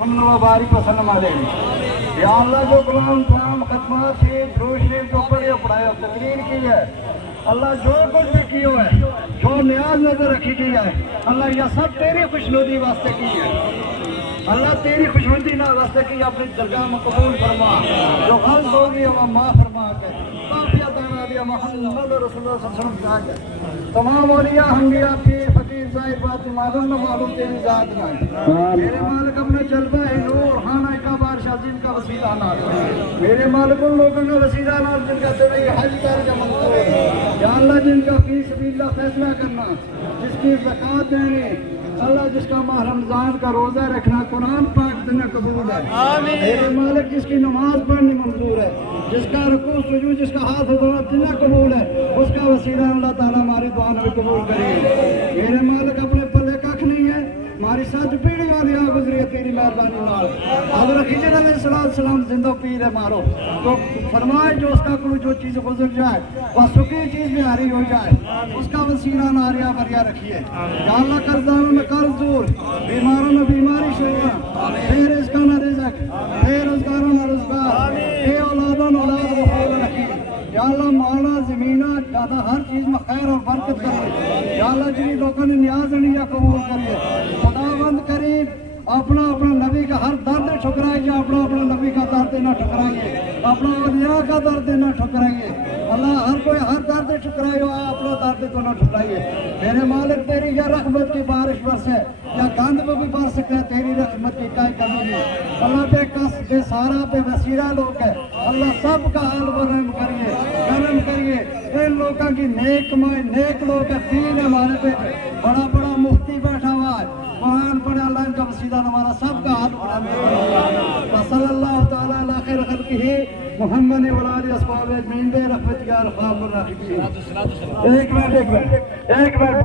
बारिक वसल्लम अलैहि। या अल्लाह जो कलाम खत्मात से रोशनी जो पढ़े पढ़ाया तकरीर की है, अल्लाह जो कुछ भी किया है, जो न्याज नजर रखी गई है, अल्लाह यह सब तेरी खुशनुदी वास्ते की है। अल्लाह तेरी खुशनुदी ना वास्ते की अपनी दरगाह में कबूल फरमा, जो गलत होगी वह माफ फरमा के मोहम्मद रसूलुल्लाह सल्लल्लाहु अलैहि वसल्लम तमाम औलिया अंबिया के फकीर साहिब बात मालूम न मालूम तेरी जात में मेरे मालिक अपने जलवा है नूर खाना का बादशाह जिनका वसीला ना मेरे मालिक उन लोगों का वसीला ना जिनका तेरे हज कर का मंजूर या अल्लाह जिनका फी सबीलिल्लाह फैसला करना, जिसकी ज़कात देनी, अल्लाह जिसका माह रमजान का रोजा रखना कुरान पाक देना कबूल है। मेरे मालिक जिसकी नमाज पढ़नी मंजूर है, जिसका रुकू सुजूद, जिसका हाथ उठाना देना कबूल है, उसका वसीला अल्लाह ताला हमारी दुआ में कबूल करे। मेरे मालिक अपने पल्ले कख नहीं है, हमारी सच पीढ़ी वाली आ गुजरी है तेरी मेहरबानी नाल। हज़रत खिज़र अलैहिस्सलाम जिंदा पीर है मारो तो फरमाए जो उसका कोई जो चीज़ गुजर जाए वह सुखी चीज़ में हारी हो जाए, उसका वसीला नारिया बरिया रखिए। या अल्लाह कर्जदारों में कर्ज दूर, बीमारों में बीमारी शुरू, बेरिज़्क़ों में रिज़्क़, बेरोज़गारों में रोज़गार, बेऔलादों में औलाद रखिए। या अल्लाह माला ज़मीना ज़्यादा हर चीज़ में खैर और बरकत करिए। या अल्लाह जिन लोगों ने न्याज़ लिया कबूल करिए। खुदावंद करीम अपना अपना नबी का हर दर्द ठुकराइए, अपना अपना नबी का दर्द न ठुकराइए, अपना औलिया का दर्द न ठुकराइए। अल्लाह हर कोई हर दर्द ठुकराए, अपना दर्द को न ठुकराइए। मेरे मालिक तेरी या रहमत की बारिश बरसे या गंद में भी बरस सकते हैं, तेरी रहमत की कोई कमी नहीं। अल्लाह बेकस बेसहारा बेवसीरा लोग है, अल्लाह सब का हाल बरम करिए, करम करिए। इन लोगों की नेक लोग है, पीर है हमारे पे बड़ा बड़ा मुफ्ती बैठा हुआ है, महान बड़ा अल्लाह इनका वसीला हमारा सबका हाथ बड़ा। सल्लल्लाहु तआला अला खैर खल्क़िही मुहम्मद व आलिहि अस्हाबिही अजमईन बे रहमतिका या अरहमर राहिमीन। एक मिनट